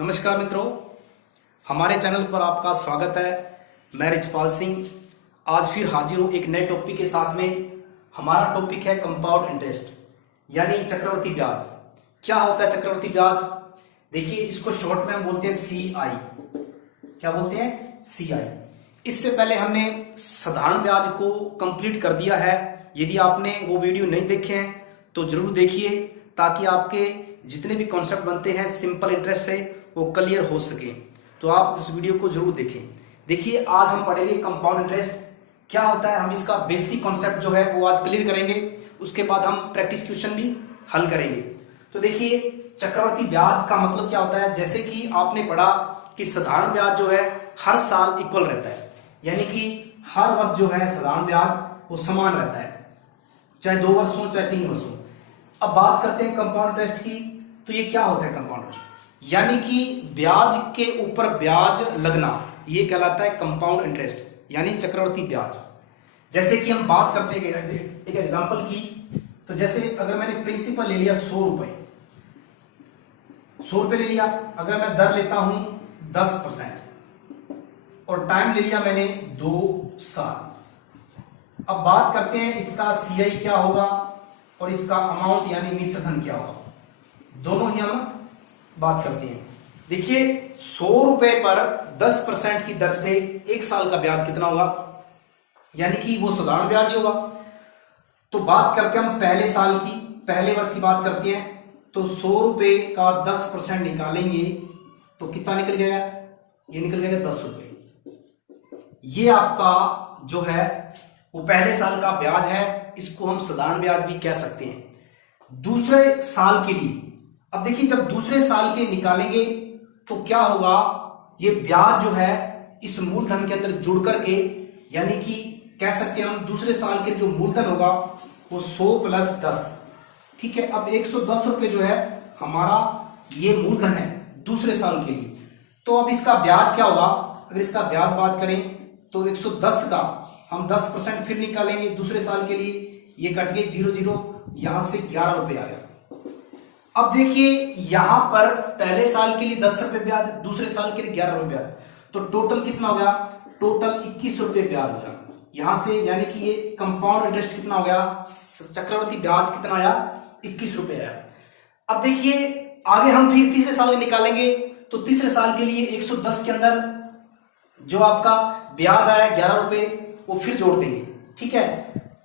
नमस्कार मित्रों, हमारे चैनल पर आपका स्वागत है। मैं रिचपाल सिंह आज फिर हाजिर हूँ एक नए टॉपिक के साथ में। हमारा टॉपिक है कंपाउंड इंटरेस्ट यानी चक्रवृद्धि ब्याज। क्या होता है चक्रवृद्धि ब्याज? देखिए, इसको शॉर्ट में हम बोलते हैं CI। क्या बोलते हैं? CI। इससे पहले हमने साधारण ब्याज को कंप्लीट कर दिया है। यदि आपने वो वीडियो नहीं देखे हैं तो जरूर देखिए, ताकि आपके जितने भी कॉन्सेप्ट बनते हैं सिंपल इंटरेस्ट से वो क्लियर हो सके। तो आप उस वीडियो को जरूर देखें। देखिए, आज हम पढ़ेंगे कंपाउंड इंटरेस्ट क्या होता है। हम इसका बेसिक कॉन्सेप्ट जो है वो आज क्लियर करेंगे। उसके बाद हम प्रैक्टिस क्वेश्चन भी हल करेंगे। तो देखिए, चक्रवृद्धि ब्याज का मतलब क्या होता है। जैसे कि आपने पढ़ा कि साधारण ब्याज जो है हर साल इक्वल रहता है, यानी कि हर वर्ष जो है साधारण ब्याज वो समान रहता है, चाहे 2 वर्ष हो चाहे 3 वर्ष हो। अब बात करते हैं कंपाउंड इंटरेस्ट की। तो ये क्या होता है कंपाउंड इंटरेस्ट? यानी कि ब्याज के ऊपर ब्याज लगना, ये कहलाता है कंपाउंड इंटरेस्ट यानी चक्रवृद्धि ब्याज। जैसे कि हम बात करते हैं एक एग्जांपल की। तो जैसे अगर मैंने प्रिंसिपल ले लिया 100 रुपए ले लिया, अगर मैं दर लेता हूं 10% और टाइम ले लिया मैंने 2 साल। अब बात करते हैं इसका CI क्या होगा और इसका अमाउंट यानी मिश्र धन क्या होगा। दोनों ही हम बात करते हैं। देखिए, 100 रुपए पर 10% की दर से 1 साल का ब्याज कितना होगा, यानी कि वो साधारण ब्याज ही होगा। तो बात करते हैं हम पहले साल की, पहले वर्ष की बात करते हैं। तो 100 रुपए का 10% निकालेंगे तो कितना निकल जाएगा? ये निकल जाएगा 10 रुपए। ये आपका जो है वो पहले साल का ब्याज है। इसको हम साधारण ब्याज भी कह सकते हैं। दूसरे साल के लिए, अब देखिए, जब दूसरे साल के निकालेंगे तो क्या होगा, ये ब्याज जो है इस मूलधन के अंदर जुड़ करके, यानी कि कह सकते हैं हम दूसरे साल के जो मूलधन होगा वो 100 प्लस 10। ठीक है, अब 110 रुपए जो है हमारा ये मूलधन है दूसरे साल के लिए। तो अब इसका ब्याज क्या होगा? अगर इसका ब्याज बात करें तो 110 का हम 10% फिर निकालेंगे दूसरे साल के लिए, ये कट गए 0 यहां से 11 रुपए आ गया। अब देखिए, यहां पर पहले साल के लिए 10 रुपए ब्याज, दूसरे साल के लिए 11 रुपए ब्याज, तो टोटल कितना हो गया? टोटल 21 रुपए ब्याज हो गया यहां से। यानी कि ये कंपाउंड इंटरेस्ट कितना हो गया? चक्रवृद्धि ब्याज कितना आया? 21 रुपए आया। अब देखिए, आगे हम फिर तीसरे साल निकालेंगे तो तीसरे साल के लिए 110 के अंदर जो आपका ब्याज आया 11 रुपए वो फिर जोड़ देंगे। ठीक है,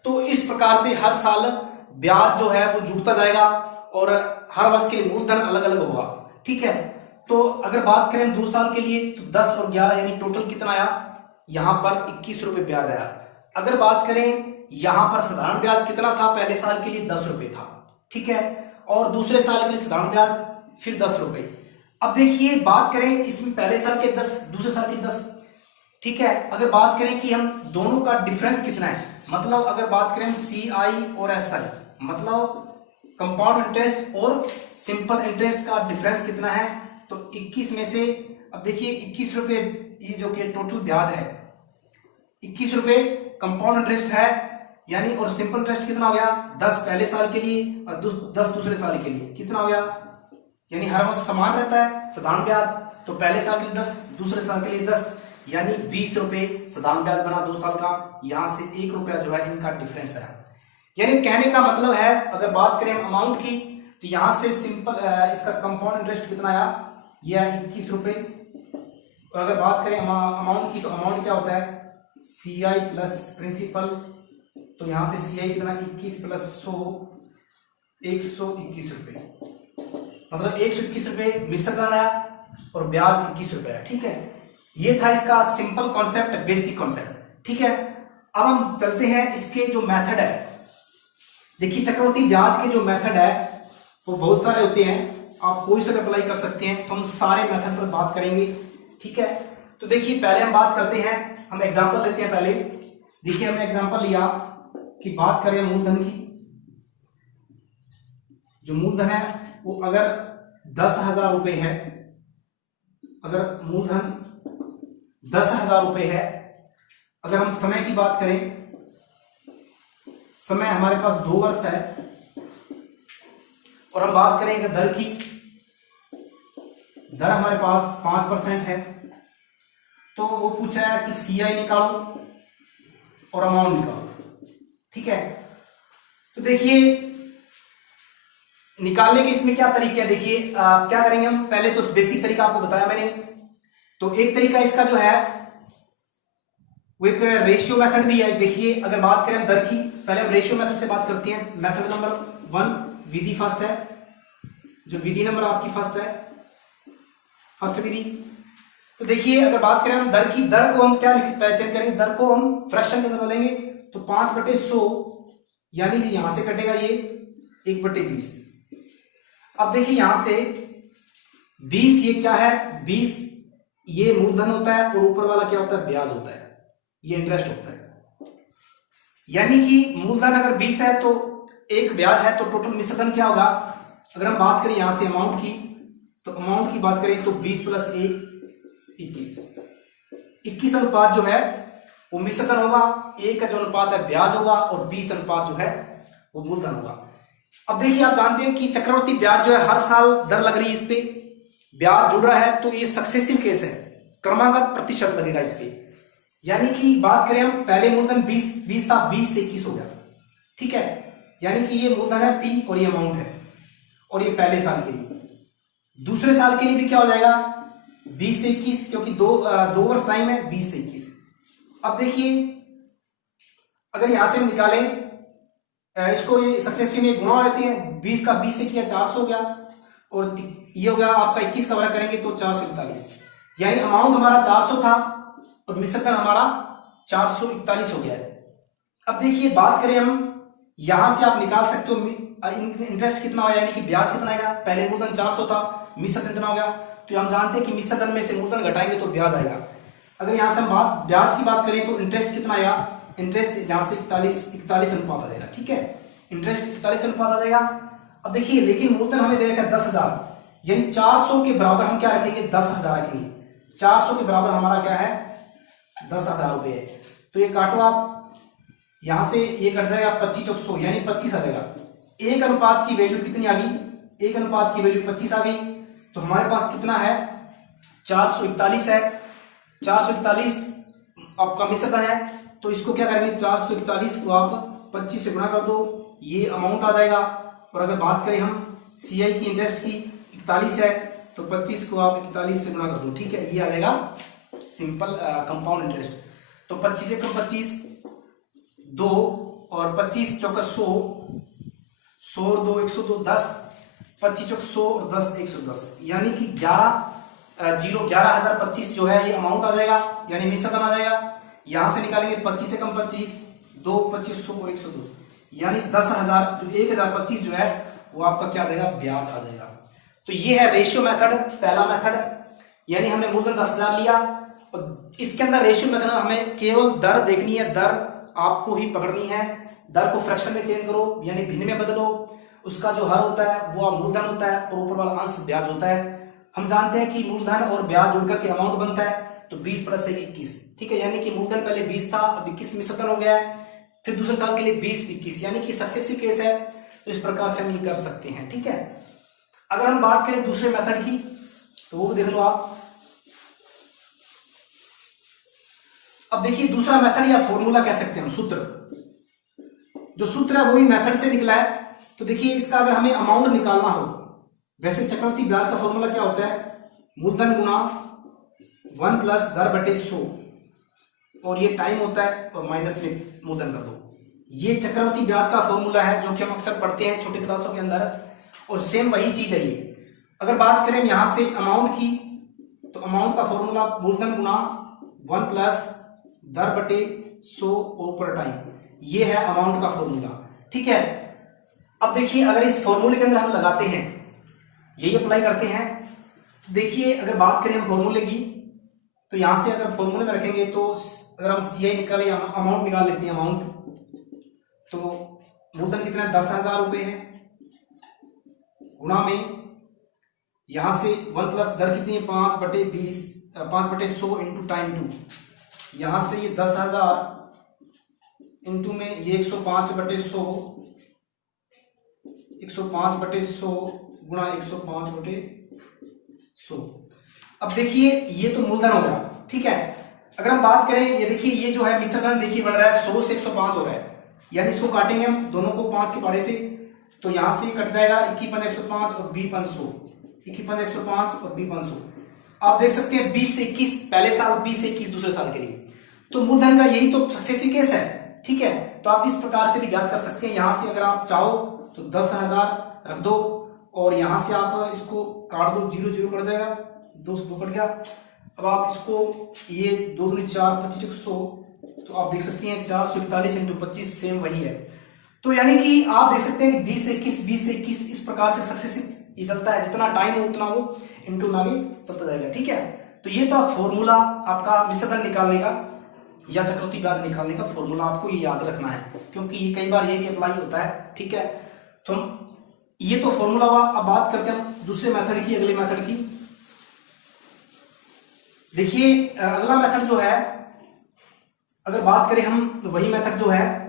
तो इस प्रकार से हर साल ब्याज जो है वो जुड़ता जाएगा और हर वर्ष के लिए मूलधन अलग अलग होगा। ठीक है, तो अगर बात करें 2 साल के लिए तो 10 और 11 यानी टोटल कितना आया? यहां पर 21 रुपए ब्याज आया। अगर बात करें यहां पर साधारण ब्याज कितना था? पहले साल के लिए 10 रुपए था। ठीक है, और दूसरे साल के लिए साधारण ब्याज फिर 10 रुपए। अब देखिए, बात करें इसमें पहले साल के 10, दूसरे साल के 10। ठीक है, अगर बात करें कि हम दोनों का डिफरेंस कितना है, मतलब अगर बात करें CI और SI, मतलब कंपाउंड इंटरेस्ट और सिंपल इंटरेस्ट का डिफरेंस कितना है, तो 21 में से, अब देखिए 21 रुपए ये जो कि टोटल ब्याज है, 21 रुपए कंपाउंड इंटरेस्ट है, यानी और सिंपल इंटरेस्ट कितना हो गया? 10 पहले साल के लिए और 10 दूसरे साल के लिए। कितना हो गया? यानी हर वर्ष समान रहता है साधारण ब्याज। तो पहले साल के लिए 10, दूसरे साल के लिए 10, यानी 20 रुपए साधारण ब्याज बना 2 साल का। यहां से 1 रुपया जो है इनका डिफरेंस है। यानी कहने का मतलब है, अगर बात करें अमाउंट की, तो यहां से सिंपल इसका कंपाउंड इंटरेस्ट कितना आया? यह है 21 रुपए। और अगर बात करें अमाउंट की, तो अमाउंट क्या होता है? CI plus principal. तो यहां से CI कितना? 21 प्लस 100, 121 रुपए। मतलब 121 रुपए मिश्र धन आया और ब्याज 21 रुपए आया। ठीक है, ये था इसका सिंपल कॉन्सेप्ट, बेसिक कॉन्सेप्ट। ठीक है, अब हम चलते हैं इसके जो मेथड है। देखिए, चक्रवृद्धि ब्याज के जो मेथड है वो बहुत सारे होते हैं, आप कोई सा भी अप्लाई कर सकते हैं। तो हम सारे मेथड पर बात करेंगे। ठीक है, तो देखिए, पहले हम बात करते हैं, हम एग्जांपल लेते हैं पहले। देखिए, हमने एग्जांपल लिया कि बात करें मूलधन की। जो मूलधन है वो अगर 10,000 रुपए है, अगर मूलधन 10,000 रुपए है, अगर हम समय की बात करें, समय हमारे पास 2 वर्ष है, और हम बात करेंगे दर की, दर हमारे पास 5% है, तो वो पूछा है कि CI निकालो और अमाउंट निकालो। ठीक है, तो देखिए निकालने के इसमें क्या तरीके हैं, देखिए क्या करेंगे हम, पहले तो बेसिक तरीका आपको बताया मैंने। तो एक तरीका इसका जो है वो एक रेशियो मेथड भी है। देखिए अगर बात करें दर की, पहले हम रेशियो मेथड से बात करते हैं। मेथड नंबर 1 विधि फर्स्ट है, जो विधि नंबर आपकी फर्स्ट है, फर्स्ट विधि। तो देखिए अगर बात करें हम दर की, दर को हम क्या चेंज करेंगे, दर को हम फ्रैक्शन के अंदर बदलेंगे। तो 5/100 यानी यहां से कटेगा ये 1/20। अब देखिए यहां से 20 ये क्या है, 20 ये मूलधन होता है और ऊपर वाला क्या होता है, ब्याज होता है, ये इंटरेस्ट होता है। यानी कि मूलधन अगर 20 है तो एक ब्याज है, तो टोटल मिश्रधन क्या होगा। अगर हम बात करें यहां से अमाउंट की, तो अमाउंट की बात करें तो 20 + 1 21। 21 अनुपात जो है वो मिश्रधन होगा, 1 का जो अनुपात है ब्याज होगा और 20 अनुपात जो है वो मूलधन होगा। अब देखिए आप जानते हैं कि चक्रवर्ती ब्याज जो है हर साल दर लग रही है, इस पे ब्याज जुड़ रहा है, तो ये सक्सेसिव केस है, क्रमागत प्रतिशत लगेगा इस पे। यानी कि बात करें हम, पहले मूलधन 20 था, 20 से 21 हो गया। ठीक है, यानी कि ये मूलधन है P और ये अमाउंट है, और ये पहले साल के लिए। दूसरे साल के लिए भी क्या हो जाएगा, 20 से 21, क्योंकि दो वर्ष टाइम है, 20 से 21। अब देखिए अगर यहां से हम निकालें इसको, ये सक्सेसिव में गुणा होते हैं, 20 का 20 से किया 400 हो गया, और ये हो गया आपका 21 का बड़ा करेंगे तो 441। यानी अमाउंट हमारा 400 था और मिश्रधन हमारा 441 हो गया है। अब देखिए बात करें हम, यहां से आप निकाल सकते हो इंटरेस्ट कितना हो, यानी कि ब्याज कितना आएगा। पहले मूलधन 400 था, मिश्रधन कितना हो गया, तो हम जानते हैं कि मिश्रधन में से मूलधन घटाएंगे तो ब्याज आएगा। अगर यहां से हम ब्याज की बात करें तो इंटरेस्ट कितना आएगा, इंटरेस्ट यहां से 41 अनुपात आ जाएगा। ठीक है, इंटरेस्ट 41 अनुपात आ जाएगा। अब देखिए लेकिन मूलधन हमें दे रखा है 10,000, यानी 400 के बराबर हम क्या रखेंगे, 10,000 रखेंगे। 400 के बराबर हमारा क्या है, 10,000 रुपए है। तो ये काटो आप, यहां से ये कट जाएगा 25 × 100 यानी 25 आ जाएगा। 1 अनुपात की वैल्यू कितनी आ गई, 1 अनुपात की वैल्यू 25 आ गई। तो हमारे पास कितना है, 441 है। 441 आपका मिश्रधन है, तो इसको क्या करेंगे, 441 को आप 25 से गुणा कर दो, ये अमाउंट आ जाएगा। और अगर बात करें हम CI की, इंटरेस्ट की 41 है, तो 25 को आप 41 से गुणा कर दो। ठीक है, ये आ जाएगा सिंपल कंपाउंड इंटरेस्ट। तो 25 × 25 2 और 25 × 100, 100 और 2 102, 10, 25 × 100 और 10 110, यानी कि 11,025 जो है ये अमाउंट आ जाएगा, यानी मिश्रधन आ जाएगा। यहां से निकालेंगे 25 से कम 25, 2 25 100 और 102, यानी 10,000 जो 1,025 जो है वो आपका क्या आ जाएगा, ब्याज आ जाएगा। तो ये है रेशियो मेथड, पहला मेथड, यानी हमने मूलधन 10,000 लिया और इसके अंदर रेशियो मेथड हमें केवल दर देखनी है, दर आपको ही पकड़नी है। दर को फ्रैक्शन में चेंज करो, यानी भिन्न में बदलो, उसका जो हर होता है वो मूलधन होता है और ऊपर वाला अंश ब्याज होता है। हम जानते हैं कि मूलधन और ब्याज जुड़कर के अमाउंट बनता है, तो 20 + 1 21। ठीक है, यानी कि मूलधन पहले 20 था, अब 21 मिश्रधन हो गया है, फिर दूसरे साल के लिए 20 21, यानी कि सक्सेसिव केस है। तो इस प्रकार से हम ये कर सकते हैं। ठीक है, अगर हम बात करें दूसरे मेथड की, तो वो देख लो आप। अब देखिए दूसरा मेथड या फॉर्मूला कह सकते हैं हम, सूत्र, जो सूत्र है वही मेथड से निकला है। तो देखिए इसका अगर हमें अमाउंट निकालना हो, वैसे चक्रवर्ती ब्याज का फॉर्मूला क्या होता है, मूलधन गुणा 1 + दर/100, और ये टाइम होता है और माइनस में मूलधन कर दो। ये चक्रवर्ती ब्याज का फॉर्मूला है जो कि हम अक्सर पढ़ते हैं छोटी क्लासों के अंदर, और सेम वही चीज है ये। अगर बात करें यहां से अमाउंट की, तो अमाउंट का फॉर्मूला मूलधन गुणा 1 + दर/100 ऊपर टाइम, ये है अमाउंट का फॉर्मूला। ठीक है, अब देखिए अगर इस फॉर्मूले के अंदर हम लगाते हैं, यही अप्लाई करते हैं, तो देखिए अगर बात करें हम फॉर्मूले की, तो यहां से अगर फॉर्मूले में रखेंगे तो अगर हम CI निकाले, अमाउंट निकाल लेते हैं, अमाउंट, तो मूलधन कितना है, 10,000 रुपए है, गुणा में यहां से 1 + दर कितनी है, 5/20, 5/100 इंटू टाइम 2, यहां से ये 10,000 इंटू में ये 105/100, 105/100 गुणा 105/100, अब देखिए ये तो मूलधन हो गया, ठीक है। अगर हम बात करें, ये देखिए ये जो है मिश्रधन देखिए बन रहा है 100 से 105 हो रहा है, यानी इसको काटेंगे हम दोनों को 5 के पारे से, तो यहां से कट जाएगा 21,105 और 20,500, 21,105 और 20,500। आप देख सकते हैं 20 से 21 पहले साल, 20 से 21 दूसरे साल के लिए। तो मूलधन का यही तो सक्सेसिव केस है, ठीक है। तो आप इस प्रकार से भी ज्ञात कर सकते हैं। यहां से अगर आप चाहो तो 10,000 रख दो और यहां से आप इसको काट दो, 0 0 कट जाएगा, 2 से 2 कट गया। अब आप इसको ये 2 दूनी 4, 25 100, तो आप देख सकते हैं 441 × 25 सेम वही है। तो यानी कि आप देख सकते हैं कि 20 से 21, 20 से 21 इस प्रकार से सक्सेसिव ये चलता है, जितना टाइम हो उतना वो इंटू में आगे चलता जाएगा, ठीक है। तो ये तो फॉर्मूला आपका मिश्रधन निकालने का या चक्रवृद्धि ब्याज निकालने का फॉर्मूला आपको ये याद रखना है, क्योंकि ये कई बार ये भी अप्लाई होता है, ठीक है। तो ये तो फॉर्मूला हुआ। अब बात करते हैं हम दूसरे मेथड की, अगले मेथड की। देखिए अगला मेथड जो है, अगर बात करें हम तो वही मेथड जो है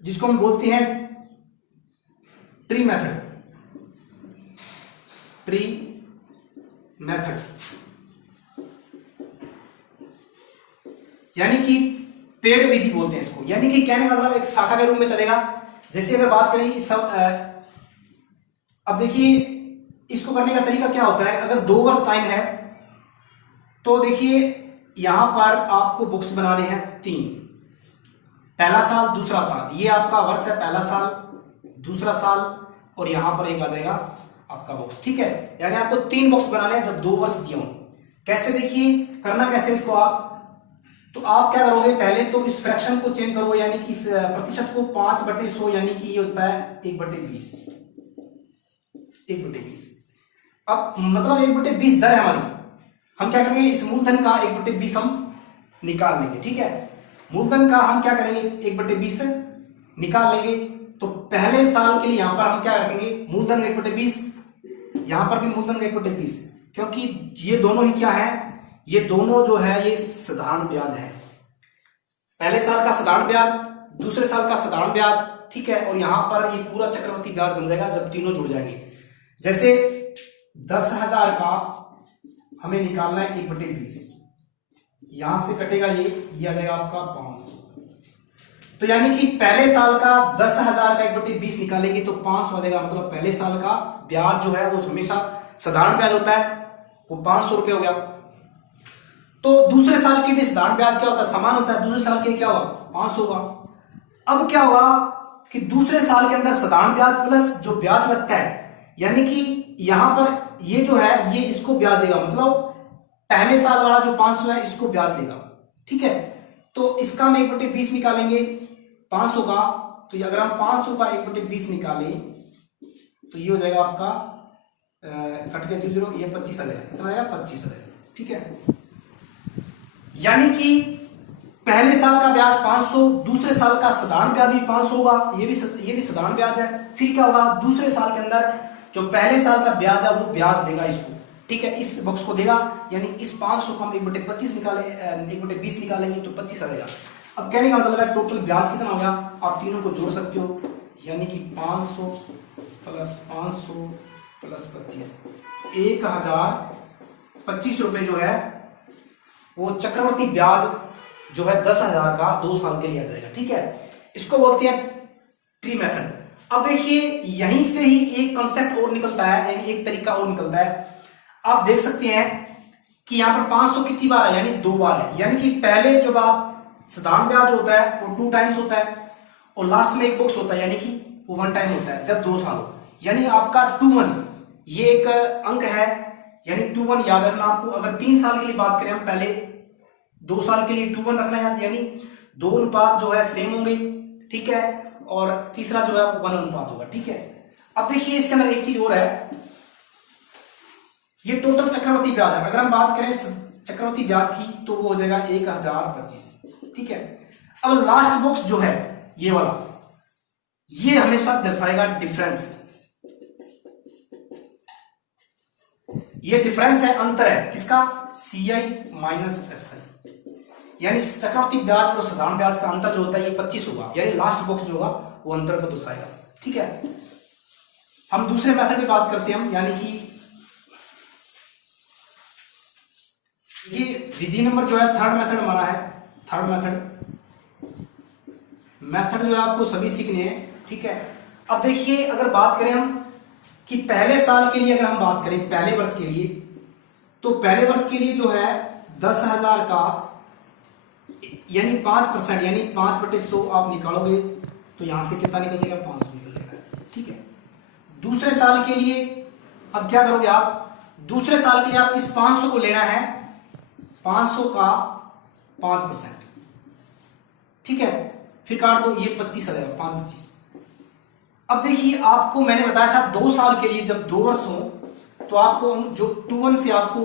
जिसको हम बोलते हैं ट्री मेथड, ट्री मेथड, यानी कि पेड़ विधि बोलते हैं इसको। यानी कि कहने का मतलब एक शाखा के रूप में चलेगा। जैसे अगर बात करें सब, अब देखिए इसको करने का तरीका क्या होता है। अगर 2 वर्ष टाइम है तो देखिए यहां पर आपको बुक्स बनाने हैं 3, पहला साल, दूसरा साल, ये आपका वर्ष है, पहला साल, दूसरा साल, और यहां पर एक आ जाएगा आपका बॉक्स, ठीक है। यानी आपको 3 बॉक्स बनाने हैं जब 2 वर्ष दिए हों। कैसे, देखिए करना कैसे इसको आप, तो आप क्या करोगे, पहले तो इस फ्रैक्शन को चेंज करोगे, यानी कि इस प्रतिशत को 5/100, यानी कि ये होता है 1/20, 1/20। अब मतलब 1/20 दर है हमारी। हम क्या करेंगे, इस मूलधन का 1/20 हम निकाल लेंगे, ठीक है। मूलधन का हम क्या करेंगे, 1/20 निकाल लेंगे। तो पहले साल के लिए यहां पर हम क्या रखेंगे, मूलधन 1/20, यहां पर भी मूलधन 1/20, क्योंकि ये दोनों ही क्या है, ये दोनों जो है ये साधारण ब्याज है। पहले साल का साधारण ब्याज, दूसरे साल का साधारण ब्याज, ठीक है। और यहां पर ये पूरा चक्रवृद्धि ब्याज बन जाएगा जब तीनों जुड़ जाएंगे। जैसे 10,000 का हमें निकालना है 1/20, यहां से कटेगा ये आ जाएगा आपका 500। तो यानी कि पहले साल का 10,000 का 1/20 निकालेंगे तो 500 आ जाएगा। मतलब पहले साल का ब्याज जो है वो हमेशा साधारण ब्याज होता है, वो 500 रुपए हो गया। तो दूसरे साल के भी साधारण ब्याज क्या होता है, समान होता है। दूसरे साल के क्या होगा, 500 होगा। अब क्या होगा कि दूसरे साल के अंदर साधारण ब्याज प्लस जो ब्याज लगता है, यानी कि यहां पर ये जो है ये इसको ब्याज देगा, मतलब पहले साल वाला जो 500 है इसको ब्याज देगा, ठीक है। तो इसका हम 1/20 निकालेंगे 500 का। तो अगर हम 500 का 1/20 निकालें तो ये हो जाएगा आपका कट के 0, ये 25 आ जाएगा, कितना आएगा, 25 आ जाएगा, ठीक है। यानी कि पहले साल का ब्याज 500, दूसरे साल का साधारण ब्याज भी 500 होगा, ये भी साधारण ब्याज है। फिर क्या होगा, दूसरे साल के अंदर जो पहले साल का ब्याज है वो ब्याज देगा इसको, ठीक है, इस बॉक्स को देगा। यानी इस 500 को हम 1/25 निकाले, 1/20 निकालेंगे तो 25 आ जाएगा। अब कहने का मतलब है टोटल ब्याज कितना हो गया, आप तीनों को जोड़ सकते हो, यानी कि 500 प्लस 500 प्लस 25, 1025 रुपए जो है वो चक्रवर्ती ब्याज जो है 10,000 का 2 साल के लिए आ जाएगा, ठीक है। इसको बोलते हैं ट्री मेथड। अब देखिए यहीं से ही एक कॉन्सेप्ट और निकलता है, यानी एक तरीका और निकलता है। आप देख सकते हैं कि यहां पर 500 कितनी बार है, यानी 2 बार है। यानी कि पहले जब आप साधारण ब्याज होता है वो 2 टाइम्स होता है, और लास्ट में एक बॉक्स होता है यानी कि वो 1 टाइम होता है जब 2 साल हो। यानी आपका 21 ये एक अंक है, यानी 21 याद रखना आपको। अगर 3 साल के लिए बात करें हम, पहले 2 साल के लिए 21 रखना है, यानी 2 अनुपात जो है सेम होंगे, ठीक है। और तीसरा जो है 1 अनुपात होगा, ठीक है। अब देखिए इसके अंदर एक चीज और है, ये टोटल चक्रवर्ती ब्याज है। अगर हम बात करें चक्रवर्ती ब्याज की तो वो हो जाएगा 1025, ठीक है। अब लास्ट बॉक्स जो है ये वाला, ये हमेशा दर्शाएगा डिफरेंस। ये डिफरेंस है, अंतर है किसका, CI माइनस SI। यानी चक्रवर्ती ब्याज और साधारण ब्याज का अंतर जो होता है ये 25 होगा, यानी लास्ट बॉक्स जो होगा वो अंतर को दर्शाएगा, ठीक है। हम दूसरे मेथड पे बात करते हैं हम, यानी कि ये विधि नंबर जो है थर्ड मेथड हमारा है। थर्ड मेथड जो है आपको सभी सीखने हैं, ठीक है। अब देखिए अगर बात करें हम कि पहले साल के लिए, अगर हम बात करें पहले वर्ष के लिए, तो पहले वर्ष के लिए जो है 10,000 का यानी 5% यानी 5/100 आप निकालोगे तो यहां से कितना निकलेगा, 500 निकलेगा, ठीक है। दूसरे साल के लिए अब क्या करोगे आप, दूसरे साल के लिए आप इस 500 को लेना है, 500 का 5%, ठीक है, फिर काट दो, ये 25 आ जाएगा, 5/25। अब देखिए आपको मैंने बताया था 2 साल के लिए जब 2 वर्ष हो तो आपको जो 2 से आपको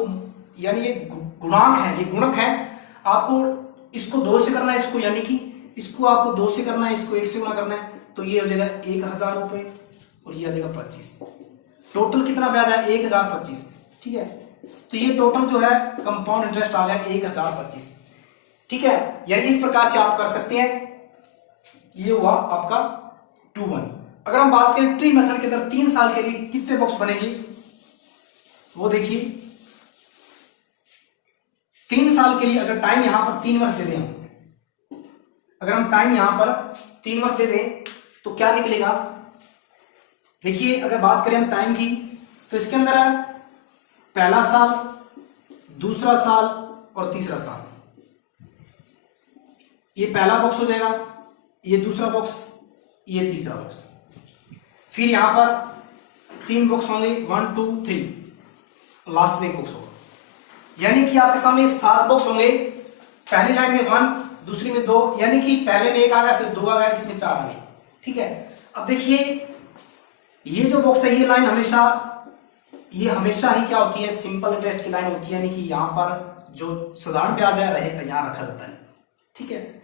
यानी ये गुणांक है, ये गुणक है, आपको इसको 2 से करना है, इसको यानी कि इसको आपको 2 से करना है, इसको 1 से गुणा करना है, तो ये हो जाएगा 1,000 रुपए और ये आ जाएगा 25। टोटल कितना ब्याज है, 1,025, ठीक है। तो ये टोटल जो है कंपाउंड इंटरेस्ट आ गया 1,025, ठीक है। यानी इस प्रकार से आप कर सकते हैं। ये हुआ आपका 2-1। अगर हम बात करें ट्री मेथड के अंदर 3 साल के लिए कितने बॉक्स बनेंगे, वो देखिए 3 साल के लिए अगर टाइम यहां पर 3 वर्ष दे दें, अगर हम टाइम यहां पर 3 वर्ष दे दें तो क्या निकलेगा, देखिए अगर बात करें हम टाइम की तो इसके अंदर है पहला साल, दूसरा साल और तीसरा साल। ये पहला बॉक्स हो जाएगा, ये दूसरा बॉक्स, ये तीसरा बॉक्स, फिर यहां पर 3 बॉक्स होंगे 1 2 3, लास्ट में एक बॉक्स होगा, यानी कि आपके सामने 7 बॉक्स होंगे। पहली लाइन में 1, दूसरी में 2, यानी कि पहले में 1 आ गया, फिर 2 आ गया, इसमें 4 आ गए, ठीक है। अब देखिए ये जो बॉक्स है, ये लाइन हमेशा ही क्या होती है, सिंपल इंटरेस्ट की लाइन होती है, यानी कि यहां पर जो साधारण ब्याज है रहेगा, यहां रखा जाता है, ठीक है।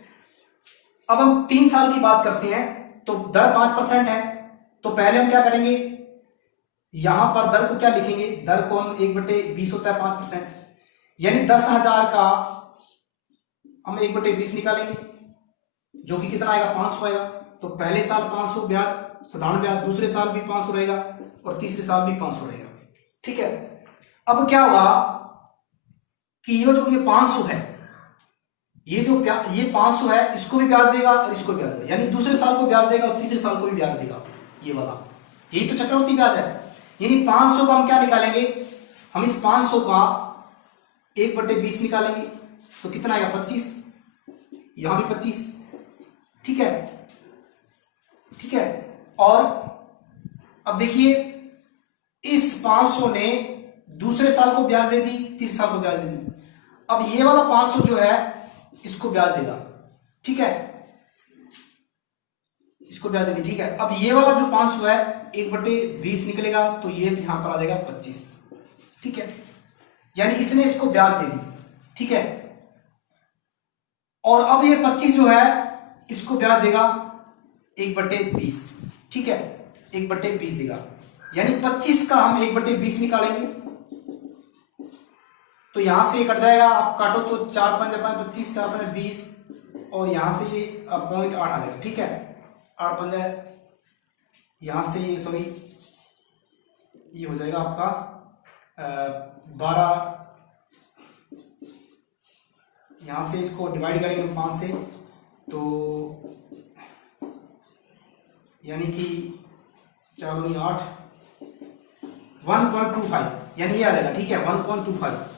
अब हम 3 साल की बात करते हैं तो दर 5% है, तो पहले हम क्या करेंगे, यहां पर दर को क्या लिखेंगे, दर को हम 1/20 होता है 5%, यानी 10,000 का हम 1/20 निकालेंगे, जो कि कितना आएगा, 500 आएगा। तो पहले साल 500 ब्याज, साधारण ब्याज, दूसरे साल भी 500 रहेगा और तीसरे साल भी 500 रहेगा, ठीक है। अब क्या होगा कि ये जो ये 500 है, ये 500 है, इसको भी ब्याज देगा और इसको भी ब्याज देगा, यानी दूसरे साल को ब्याज देगा और तीसरे साल को भी ब्याज देगा, ये वाला, यही तो चक्रवृद्धि ब्याज है। यानी 500 का हम क्या निकालेंगे, हम इस 500 का 1/20 निकालेंगे तो कितना आएगा, 25, यहां भी 25, ठीक है, ठीक है। और अब देखिए इस 500 ने दूसरे साल को ब्याज दे दी, तीसरे साल को ब्याज दे दी, अब ये वाला 500 जो है इसको ब्याज देगा, ठीक है, इसको ब्याज देगी, ठीक है। अब ये वाला जो 500 है 1/20 निकलेगा, तो ये भी यहां पर आ जाएगा 25, ठीक है, यानी इसने इसको ब्याज दे दी, ठीक है। और अब ये 25 जो है इसको ब्याज देगा 1/20, ठीक है, 1/20 देगा, यानी 25 का हम 1/20 निकालेंगे तो यहां से कट जाएगा, आप काटो तो 4 5 25, 4 5 20, और यहां से ये 0.8 आ जाएगा, ठीक है, 8 5 यहां से ये सॉरी ये हो जाएगा आपका 12, यहां से इसको डिवाइड करेंगे 5 से तो यानी कि 4 दूनी 8, 1.25 यानी ये आ जाएगा, ठीक है, 1.25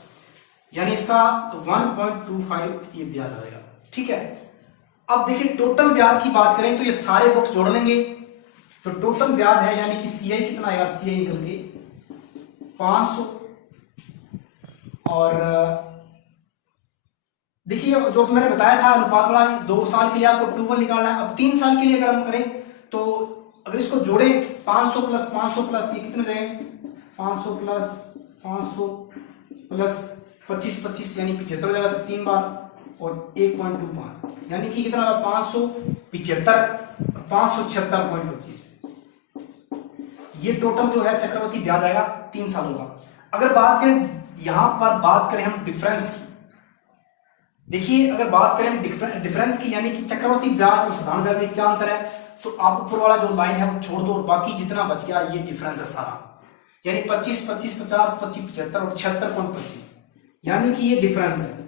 यानी इसका 1.25 ये ब्याज आ जाएगा, ठीक है। अब देखिए टोटल ब्याज की बात करें तो ये सारे बॉक्स जोड़ लेंगे, तो टोटल ब्याज है यानी कि सीआई कितना आएगा, सीआई निकल के 500, और देखिए जो मैंने बताया था अनुपात वाला, 2 साल के लिए आपको 2-1 निकालना है। अब 3 साल के लिए अगर हम करें तो अगर इसको जोड़े 500 प्लस 500 प्लस ये कितने रहेंगे, 500 प्लस 500 प्लस 25 25 यानी 75 हो जाएगा 3 बार, और 1.25 यानी कि कितना होगा, 575 576.25, ये टोटल जो है चक्रवृद्धि ब्याज आएगा 3 सालों का। अगर बात करें यहां पर बात करें हम डिफरेंस की, देखिए अगर बात करें हम डिफरेंस की यानी कि चक्रवृद्धि ब्याज और साधारण ब्याज में क्या अंतर है, तो आप ऊपर वाला जो लाइन है वो छोड़ दो और बाकी जितना बच गया ये डिफरेंस है सारा, यानी 25 25 50 25 75 और 76.25, यानी कि ये डिफरेंस है,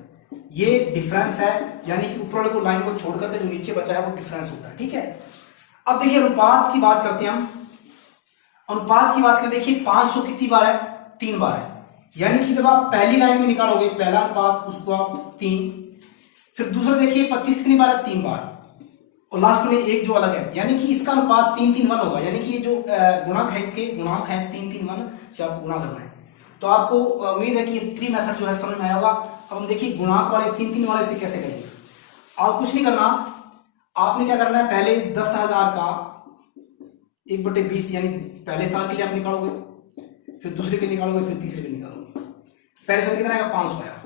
ये डिफरेंस है, यानी कि ऊपर वाले को लाइन को छोड़ करके जो नीचे बचा है वो डिफरेंस होता है, ठीक है। अब देखिए अनुपात की बात करते हैं हम। अनुपात की बात करें, देखिए 500 कितनी बार है, 3 बार है, यानी कि जब आप पहली लाइन में निकालोगे पहला अनुपात उसको आप 3, फिर दूसरा देखिए 25 कितनी बार है, 3 बार, और लास्ट में एक जो अलग है, यानी कि इसका अनुपात 3 3 1 होगा, यानी कि ये जो गुणक है, इसके गुणांक है 3 3 1 से आपको गुणा करना है। तो आपको उम्मीद है कि ट्री मेथड जो है समझ में आया होगा। अब हम देखिए गुणांक वाले 3 3 वाले से कैसे करेंगे। और कुछ नहीं करना, आपने क्या करना है, पहले 10,000 का 1/20 यानी पहले साल के लिए आप निकालोगे, फिर दूसरे के निकालोगे, फिर तीसरे के निकालोगे। पहले साल कितना आएगा, 500 आया।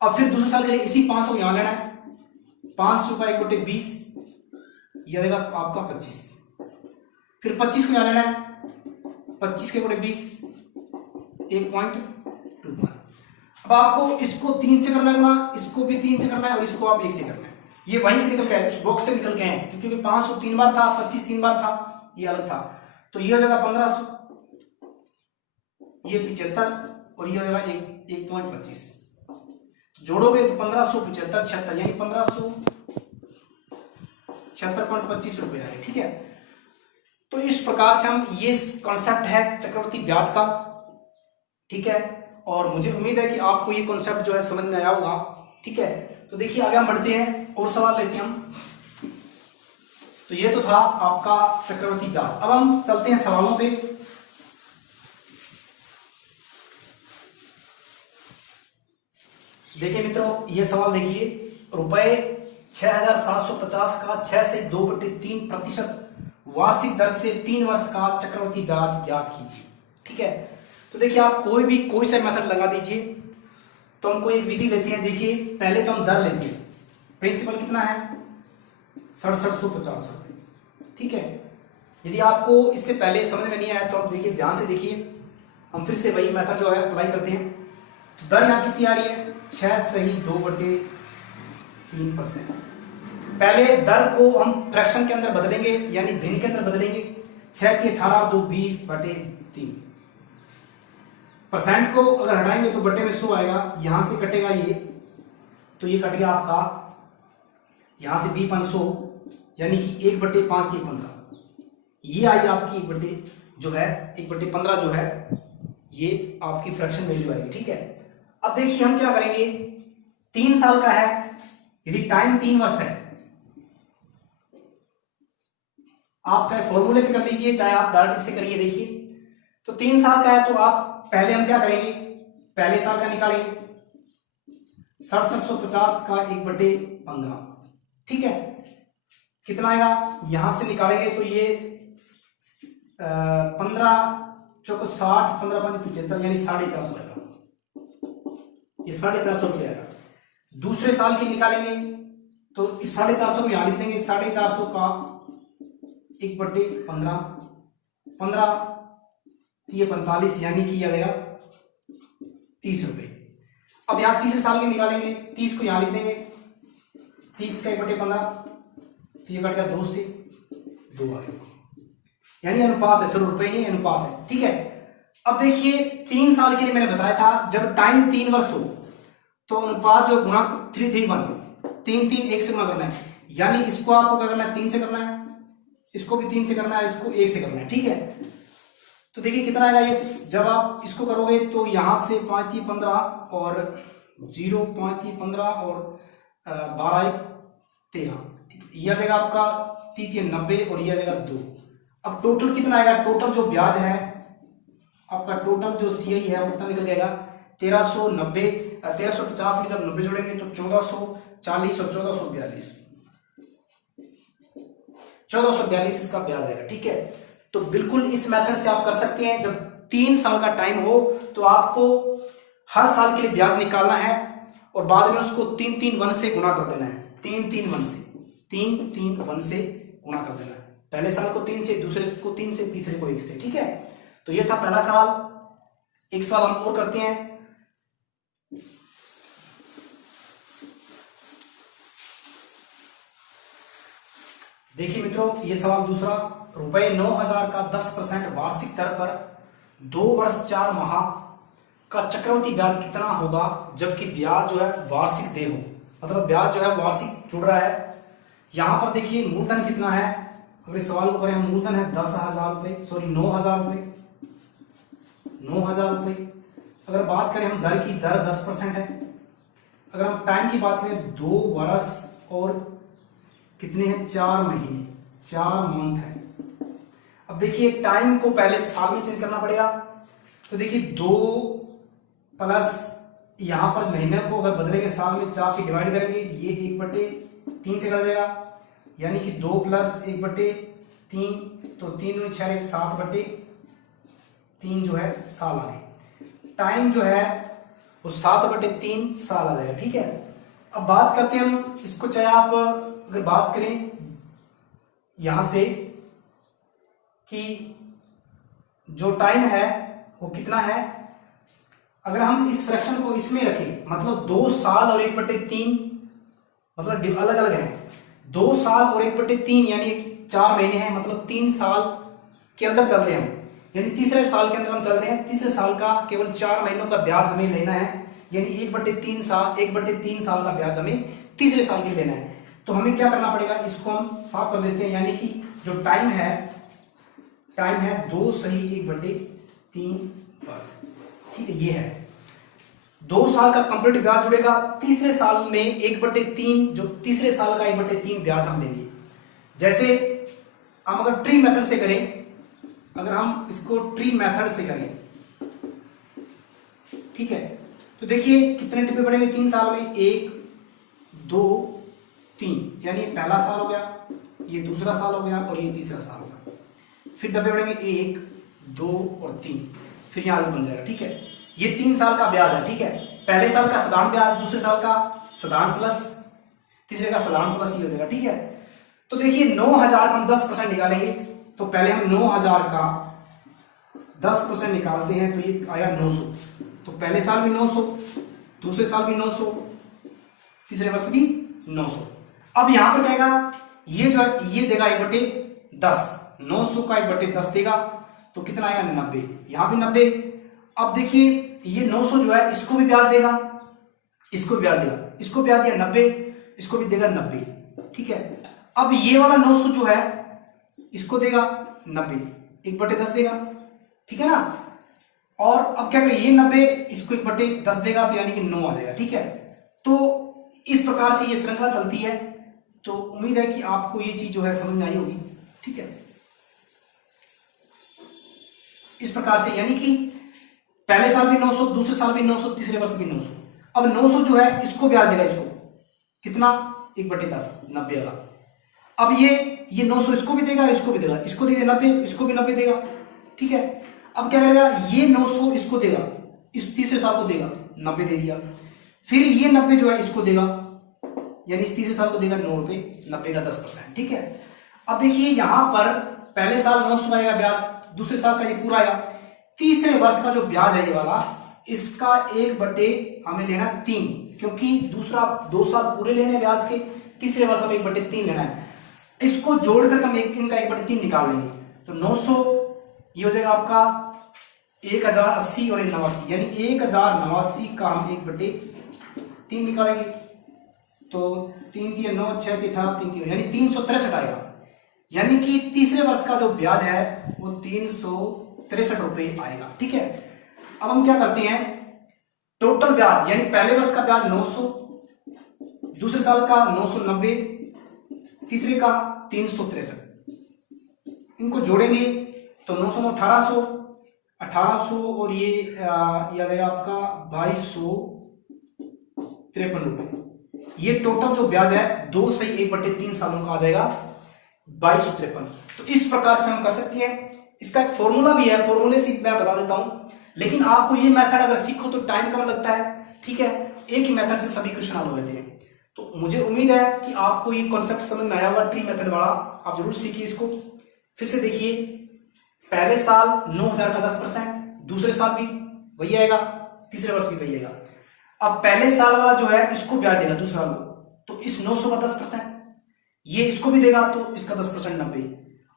अब फिर दूसरे साल के लिए इसी 500 यहां लेना है, 500 का 1/20 यह देगा आपका 25, फिर 25 को यहां लेना है, 25 के 1/20 1.25। अब आपको इसको 3 से करना है गुणा, इसको भी 3 से करना है, और इसको आप 1 से करना है। ये वहीं से निकल के आए, उस बॉक्स से निकल के आए, क्योंकि 500 3 बार था, 25 3 बार था, ये अलग था। तो ये हो जाएगा 1500, ये 75, और ये हो जाएगा 1.25। तो जोड़ोगे तो 1575 76, यानी 1576.25 रुपए आए, ठीक है। तो इस प्रकार से हम, ये कॉन्सेप्ट है चक्रवर्ती ब्याज का, ठीक है। और मुझे उम्मीद है कि आपको ये कॉन्सेप्ट जो है समझ में आया होगा, ठीक है। तो देखिए आगे हम बढ़ते हैं और सवाल लेते हैं हम। तो ये तो था आपका चक्रवर्ती ब्याज। अब हम चलते हैं सवालों पे। देखिए मित्रों, ये सवाल देखिए, रुपए 6,750 का 6 से 2/3% वार्षिक दर से 3 वर्ष का चक्रवर्ती ब्याज ज्ञात कीजिए, ठीक है। तो देखिए आप कोई सा मेथड लगा दीजिए। तो हमको एक विधि लेते हैं। देखिए पहले तो हम दर लेते हैं, प्रिंसिपल कितना है, 6750 रुपए, ठीक है। यदि आपको इससे पहले समझ में नहीं आया तो आप देखिए, ध्यान से देखिए, हम फिर से वही मेथड जो है अप्लाई करते हैं। तो दर यहां कितनी आ रही है, 6 सही 2/3%। पहले दर को हम फ्रैक्शन के अंदर बदलेंगे, यानी भिन्न के अंदर बदलेंगे। 6 की 18 और 2 20/3। परसेंट को अगर हटाएंगे तो बटे में 100 आएगा, यहां से कटेगा ये, तो ये कट गया आपका यहां से 20/100, यानी कि 1/5 की 15। ये आई आपकी 1/15 जो है, ये आपकी फ्रैक्शन वैल्यू आएगी, ठीक है। अब देखिए हम क्या करेंगे, 3 साल का है, यदि टाइम 3 वर्ष है, आप चाहे फॉर्मूले से कर लीजिए, चाहे आप डायरेक्ट से करिए। देखिए तो 3 साल का है, तो आप पहले हम क्या करेंगे, पहले साल का निकालेंगे, 6750 का 1/15, ठीक है। कितना आएगा, यहां से निकालेंगे तो ये 15 चौको 60, 15 5 75, यानी 450 आएगा, ये 450 रुपये आएगा। दूसरे साल की निकालेंगे तो इस 450 को यहां लिख देंगे, 450 का 1/15, 15 ये 45, यानी कि यह आएगा 30 रुपए। अब यहां तीसरे साल के निकालेंगे, 30 को यहां लिख देंगे, 30 का 1/15, तो ये कट गया 2 से 2 आ गया, यानी अनुपात है, सिर्फ रुपए ही अनुपात है, ठीक है। अब देखिए 3 साल के लिए मैंने बताया था, जब टाइम 3 वर्ष हो तो अनुपात जो गुणा 3 3 1 3 3 1 से गुणा करना है, यानी इसको आपको क्या करना है, 3 से करना है, इसको भी 3 से करना है, इसको 1 से करना है, ठीक है। तो देखिए कितना आएगा ये, जब आप इसको करोगे तो यहां से 5 3 15 और 0 5 3 15 और 12 1 13, यह आ जाएगा आपका 3 3 90 और यह आ जाएगा 2। अब टोटल कितना आएगा, टोटल जो ब्याज है आपका, टोटल जो सीआई है वो कितना निकल जाएगा, 1390, 1350 में जब 90 जोड़ेंगे तो 1440 और 1442 इसका ब्याज आएगा, ठीक है। तो बिल्कुल इस मेथड से आप कर सकते हैं। जब 3 साल का टाइम हो तो आपको हर साल के लिए ब्याज निकालना है और बाद में उसको 3 3 1 से गुणा कर देना है, 3 3 1 से, 3 3 1 से गुणा कर देना है। पहले साल को 3 से, दूसरे को 3 से, तीसरे को 1 से, ठीक है। तो ये था पहला सवाल। एक सवाल हम और करते हैं। देखिए मित्रों, ये सवाल दूसरा, रुपए 9,000 का 10% वार्षिक दर पर 2 वर्ष 4 माह का चक्रवृद्धि ब्याज कितना होगा जबकि ब्याज जो है वार्षिक देय हो, मतलब ब्याज जो है वार्षिक जुड़ रहा है। यहां पर देखिए मूलधन कितना है, अगर इस सवाल को करें हम, मूलधन है 10,000 रुपए, सॉरी 9,000 रुपए, 9,000 रुपए। अगर बात करें हम दर की, दर 10% है। अगर हम टाइम की बात करें 2 वर्ष और कितने हैं, 4 महीने, 4 मंथ है। अब देखिए टाइम को पहले साल में चेंज करना पड़ेगा, तो देखिए 2 प्लस यहां पर महीने को अगर बदलेंगे साल में 4 से डिवाइड करेंगे, ये 1/3 से कर जाएगा, यानी कि 2 प्लस 1/3, तो 3 दूनी 6, 7/3 जो है साल आ गए। टाइम जो है वो 7/3 साल आ जाएगा, ठीक है। अब बात करते हैं हम इसको, चाहे आप अगर बात करें यहां से कि जो टाइम है वो कितना है, अगर हम इस फ्रैक्शन को इसमें रखें, मतलब 2 साल और 1/3, मतलब अलग अलग है। 2 साल और 1/3 यानी 4 महीने हैं, मतलब 3 साल के अंदर चल रहे हैं, यानी तीसरे साल के अंदर हम चल रहे हैं। तीसरे साल का केवल 4 महीनों का ब्याज हमें लेना है, यानी 1/3 साल का ब्याज हमें तीसरे साल के लेना है। तो हमें क्या करना पड़ेगा, इसको हम साफ कर देते हैं, यानी कि जो टाइम है 2 सही 1/3 वर्ष, ठीक है। ये है 2 साल का कंप्लीट ब्याज जुड़ेगा, तीसरे साल में 1/3, जो तीसरे साल का 1/3 ब्याज हम लेंगे। जैसे हम अगर ट्री मेथड से करें, अगर हम इसको ट्री मेथड से करें, ठीक है, तो देखिए कितने डिब्बे पड़ेंगे 3 साल में, 1 2 3, यानी पहला साल हो गया, ये दूसरा साल हो गया और ये तीसरा साल हो गया। फिर डब्बे पड़ेंगे 1 2 और 3, फिर यहां बन जाएगा, ठीक है। ये 3 साल का ब्याज है, ठीक है। पहले साल का साधारण ब्याज, दूसरे साल का साधारण प्लस, तीसरे का साधारण प्लस, ये हो जाएगा, ठीक है। तो देखिए 9,000 का हम 10% निकालेंगे, तो पहले हम 9,000 का 10% निकालते हैं, तो ये आएगा 900। तो पहले साल भी 900, दूसरे साल भी 900, तीसरे वर्ष भी 900। अब यहां पर क्या आएगा, ये जो है ये देगा 1/10, 900 का 1/10 देगा, तो कितना आएगा 90, यहां भी 90। अब देखिए ये 900 जो है इसको भी ब्याज देगा, इसको भी ब्याज देगा, इसको ब्याज दिया 90, इसको भी देगा 90, ठीक है। अब ये वाला 900 जो है इसको देगा 90, 1/10 देगा, ठीक है ना। और अब क्या करें, ये 90 इसको 1/10 देगा, तो यानी कि 9 आ जाएगा, ठीक है। तो इस प्रकार से ये श्रृंखला चलती है। तो उम्मीद है कि आपको ये चीज जो है समझ में आई होगी, ठीक है। इस प्रकार से यानी कि पहले साल भी 900, दूसरे साल भी 900, तीसरे वर्ष भी 900। अब 900 जो है इसको ब्याज देगा, इसको कितना 1/10, 90 वाला। अब ये 900 इसको भी देगा, इसको भी देगा, इसको दे 90, इसको भी 90 देगा, ठीक है। अब क्या करेगा, ये 900 इसको देगा, इस तीसरे साल को देगा, 90 दे दिया। फिर ये 90 जो है इसको देगा, यानी इस तीसरे साल को देगा 9 रुपए, 90 का 10%, ठीक है। अब देखिए यहां पर पहले साल 900 आएगा ब्याज, दूसरे साल का ये पूरा आएगा, तीसरे वर्ष का जो ब्याज है ये वाला, इसका 1/, हमें लेना 3, क्योंकि दूसरा 2 साल पूरे लेने ब्याज के, तीसरे वर्ष हमें 1/3 लेना है। इसको जोड़कर हम इनका 1/3 निकाल लेंगे, तो 900 ये हो जाएगा आपका 1080 और 89, यानी 1089 का हम 1/3 निकालेंगे, तो 3 3 9 6 18 3 3, यानी 363 आएगा। यानी कि तीसरे वर्ष का जो ब्याज है वो 363 रुपए आएगा, ठीक है। अब हम क्या करते हैं, टोटल ब्याज यानी पहले वर्ष का ब्याज 900, दूसरे साल का 990, तीसरे का 363, इनको जोड़ेंगे तो 900 में 1800, 1800 और ये आ जाएगा आपका 2253 रुपए। ये टोटल जो ब्याज है 2 से 1/3 सालों का आ जाएगा 2253। तो इस प्रकार से हम कर सकते हैं। इसका एक फॉर्मूला भी है, फॉर्मूले से मैं बता देता हूं, लेकिन आपको ये मेथड अगर सीखो तो टाइम कम लगता है, ठीक है। एक ही मेथड से सभी क्वेश्चन हल हो जाते हैं। तो मुझे उम्मीद है कि आपको ये कॉन्सेप्ट समझ में आया होगा, ट्री मेथड वाला, आप जरूर सीखिए इसको। फिर से देखिए, पहले साल 9,000 का 10%, दूसरे साल भी वही आएगा, तीसरे वर्ष भी वही आएगा। अब पहले साल वाला जो है इसको ब्याज देगा दूसरा लोग, तो इस 900 का 10%, ये इसको भी देगा तो इसका 10% 90,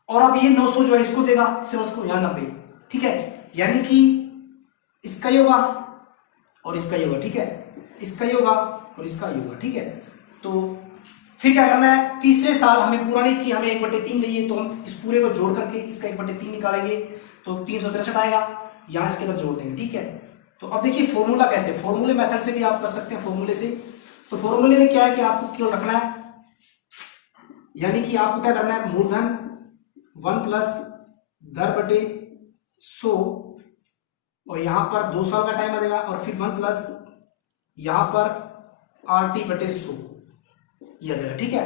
और अब ये 900 जो है इसको देगा तीसरे वर्ष को, यहाँ 90, ठीक है। यानी कि इसका ये होगा और इसका ये होगा, ठीक है, इसका ये होगा और इसका ये होगा, ठीक है। तो फिर क्या करना है, तीसरे साल हमें पूरा नहीं चाहिए, हमें 1/3 चाहिए, तो हम इस पूरे को जोड़ करके इसका 1/3 निकालेंगे तो 363 आएगा, यहां इसके अंदर जोड़ देंगे, ठीक है। तो अब देखिए फॉर्मूला कैसे, फॉर्मूले मेथड से भी आप कर सकते हैं, फॉर्मूले से। तो फॉर्मूले में क्या है कि आपको क्यों रखना है, यानी कि आपको क्या करना है, मूलधन 1 प्लस दर बटे 100 और यहां पर 2 साल का टाइम आ जाएगा, और फिर 1 प्लस यहां पर RT बटे 100 ये आ जाएगा, ठीक है।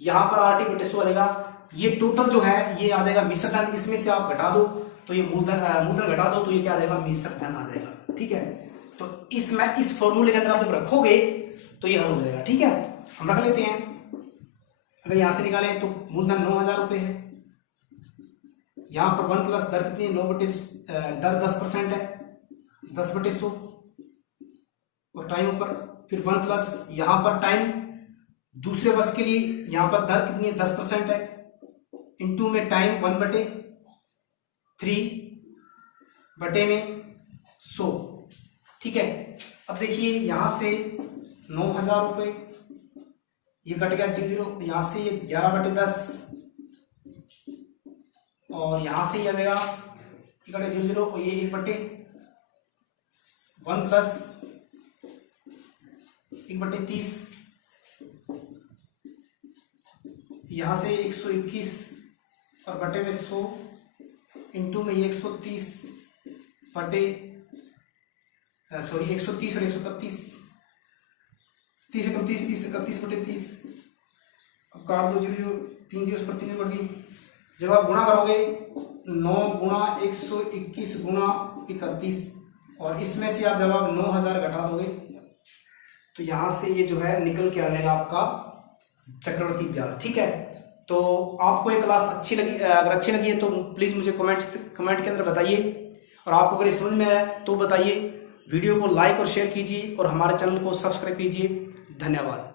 यहां पर RT बटे 100 आ जाएगा, ये टोटल जो है ये आ जाएगा मिश्र धन, इसमें से आप घटा दो तो ये मूलधन घटा दो तो ये क्या आ जाएगा, मिश्र धन आ जाएगा, ठीक है। तो इस फॉर्मूले के अंदर आप जब रखोगे तो ये हल हो जाएगा, ठीक है। हम रख लेते हैं, अगर यहां से निकालें तो मूलधन 9000 रुपए है, यहां पर 1 प्लस दर कितनी है, दर 10% है, 10/100 और टाइम ऊपर, फिर 1 प्लस यहां पर टाइम दूसरे वर्ष के लिए यहां पर दर कितनी है, 10% है, इंटू में टाइम 1/3 बटे में 100, ठीक है। अब देखिए यहां से 9000 रुपए ये कट गया 0, यहां से ये 11/10 और यहां से ये आ जाएगा 0 और ये 1 प्लस 1/30, यहां से 121 और बटे में 100 इंटू में ये 130 बटे 130 और 131, 30 31 30 31 बटे 30, अब काट दो 0 3 0 पर 3 बढ़ गई। जब आप गुणा करोगे 9 गुणा 121 गुणा 31 और इसमें से आप जब आप 9000 घटा दोगे तो यहां से ये जो है निकल के आ जाएगा आपका चक्रवर्ती ब्याज, ठीक है। तो आपको ये क्लास अच्छी लगी, अगर अच्छी लगी है तो प्लीज मुझे कमेंट के अंदर बताइए, और आपको अगर ये समझ में आया तो बताइए। वीडियो को लाइक और शेयर कीजिए और हमारे चैनल को सब्सक्राइब कीजिए। धन्यवाद।